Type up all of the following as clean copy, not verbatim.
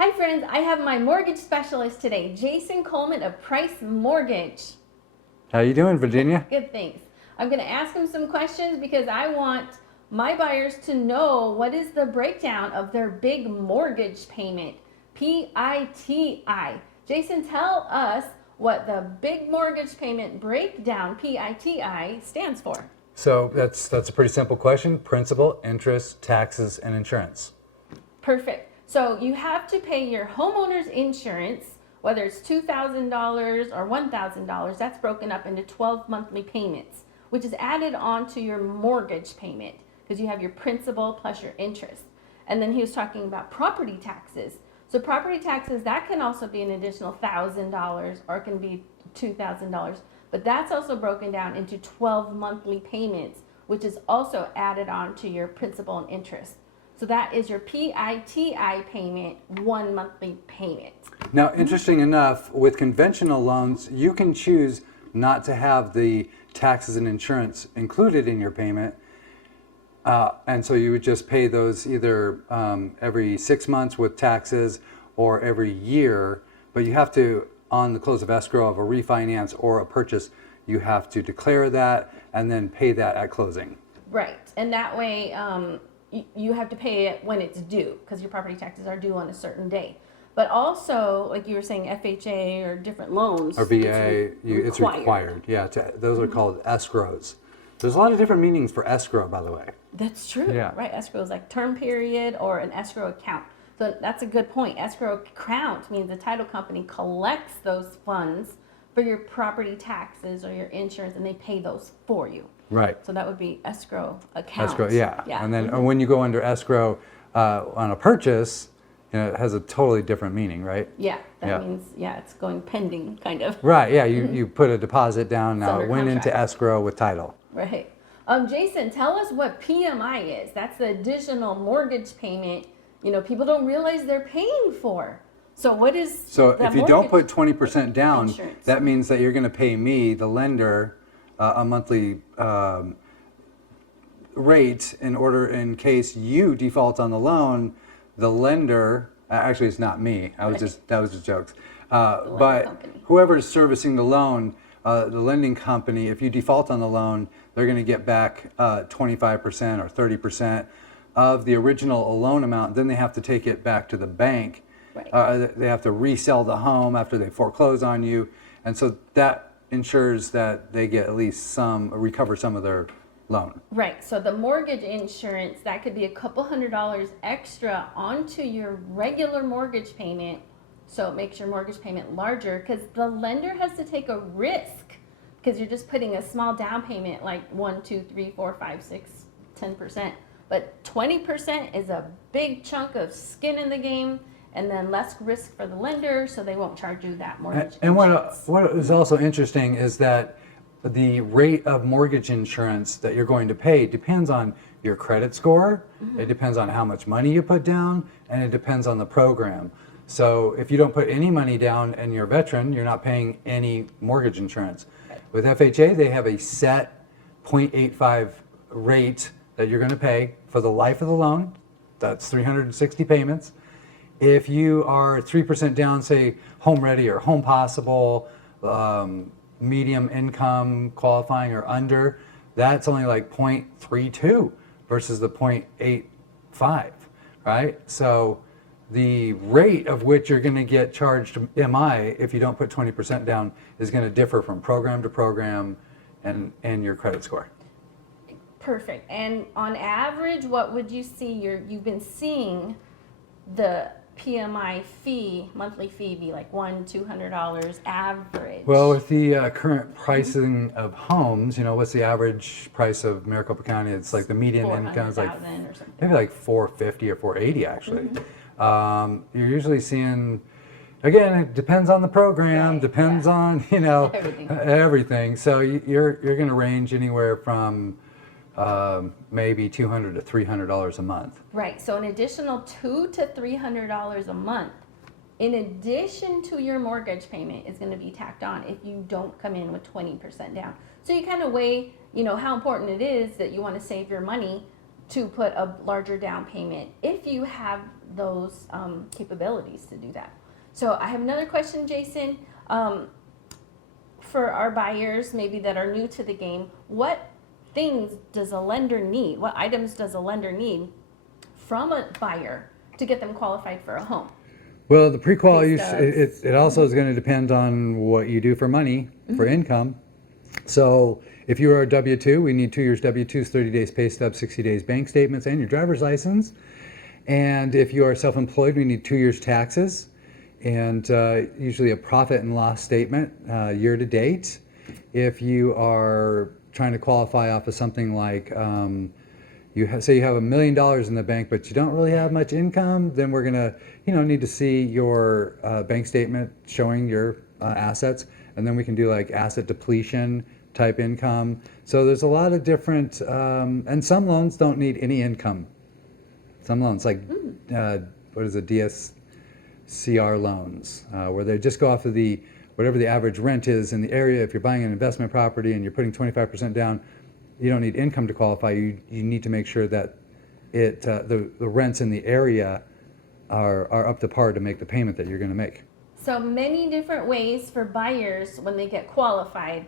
Hi friends, I have my mortgage specialist today, Jason Coleman of Price Mortgage. How you doing, Virginia? Good, thanks. I'm going to ask him some questions because I want my buyers to know what is the breakdown of their big mortgage payment, PITI. Jason, tell us what the big mortgage payment breakdown, PITI, stands for. So that's a pretty simple question. Principal, interest, taxes, and insurance. Perfect. So you have to pay your homeowner's insurance, whether it's $2,000 or $1,000. That's broken up into 12 monthly payments, which is added on to your mortgage payment because you have your principal plus your interest. And then he was talking about property taxes. So property taxes, that can also be an additional $1,000 or it can be $2,000. But that's also broken down into 12 monthly payments, which is also added on to your principal and interest. So that is your PITI payment, 1 monthly payment. Now, interesting enough, with conventional loans, you can choose not to have the taxes and insurance included in your payment. And so you would just pay those either every 6 months with taxes or every year. But you have to, on the close of escrow of a refinance or a purchase, you have to declare that and then pay that at closing. Right. And that way, you have to pay it when it's due because your property taxes are due on a certain day. But also, like you were saying, FHA or different loans. Or VA, it's required. Yeah, those are called escrows. There's a lot of different meanings for escrow, by the way. That's true. Yeah. Right. Escrow is like term period or an escrow account. So that's a good point. Escrow account means the title company collects those funds for your property taxes or your insurance and they pay those for you. Right. So that would be escrow account. Escrow, yeah. And then when you go under escrow on a purchase, it has a totally different meaning, right? Yeah, that means, it's going pending, kind of. Right, yeah, you put a deposit down, now it went contract. into escrow with title. Right. Jason, tell us what PMI is. That's the additional mortgage payment, people don't realize they're paying for. So what is So if you don't put 20% down, insurance? that means that you're going to pay me, the lender, a monthly rate in case you default on the loan. The lender, actually it's not me, that was just jokes. But company. whoever's servicing the loan, the lending company, if you default on the loan, they're going to get back 25% or 30% of the original loan amount. Then they have to take it back to the bank. Right. They have to resell the home after they foreclose on you. And so that ensures that they get at least recover some of their loan. Right. So the mortgage insurance, that could be a couple $100 extra onto your regular mortgage payment. So it makes your mortgage payment larger because the lender has to take a risk because you're just putting a small down payment like 1, 2, 3, 4, 5, 6, 10%. But 20% is a big chunk of skin in the game and then less risk for the lender, so they won't charge you that mortgage insurance. And what is also interesting is that the rate of mortgage insurance that you're going to pay depends on your credit score, it depends on how much money you put down, and it depends on the program. So if you don't put any money down and you're a veteran, you're not paying any mortgage insurance. With FHA, they have a set 0.85 rate that you're going to pay for the life of the loan. That's 360 payments. If you are 3% down, say home ready or home possible, medium income qualifying or under, that's only like 0.32 versus the 0.85, right? So the rate of which you're going to get charged MI if you don't put 20% down is going to differ from program to program and your credit score. Perfect. And on average, what would you see you've been seeing the PMI fee, monthly fee, be like $100-$200 average? Well, with the current pricing of homes, what's the average price of Maricopa County? It's like the median income is like maybe like $450 or $480 actually. You're usually seeing, again, it depends on the program, depends on everything. So you're going to range anywhere from maybe $200 to $300 a month. Right. So an additional $200 to $300 a month, in addition to your mortgage payment, is going to be tacked on if you don't come in with 20% down. So you kind of weigh, how important it is that you want to save your money to put a larger down payment. If you have those capabilities to do that. So I have another question, Jason. For our buyers maybe that are new to the game, what things does a lender need? What items does a lender need from a buyer to get them qualified for a home? Well, the pre-qual, Pay stubs. it also is going to depend on what you do for money, for income. So if you are a W-2, we need 2 years W-2s, 30 days pay stubs, 60 days bank statements, and your driver's license. And if you are self-employed, we need 2 years taxes, and usually a profit and loss statement year to date. If you are trying to qualify off of something like say you have $1 million in the bank, but you don't really have much income, then we're gonna need to see your bank statement showing your assets, and then we can do like asset depletion type income. So there's a lot of different, and some loans don't need any income. Some loans like what is it, DSCR loans, where they just go off of whatever the average rent is in the area. If you're buying an investment property and you're putting 25% down, you don't need income to qualify. You need to make sure that the rents in the area are up to par to make the payment that you're going to make. So many different ways for buyers when they get qualified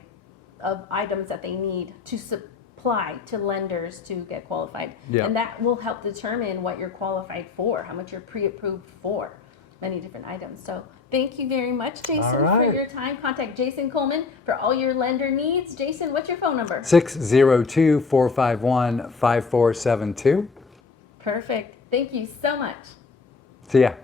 of items that they need to supply to lenders to get qualified. Yeah. And that will help determine what you're qualified for, how much you're pre-approved for, many different items. So thank you very much, Jason, All right. for your time. Contact Jason Coleman for all your lender needs. Jason, what's your phone number? 602-451-5472. Perfect. Thank you so much. See ya.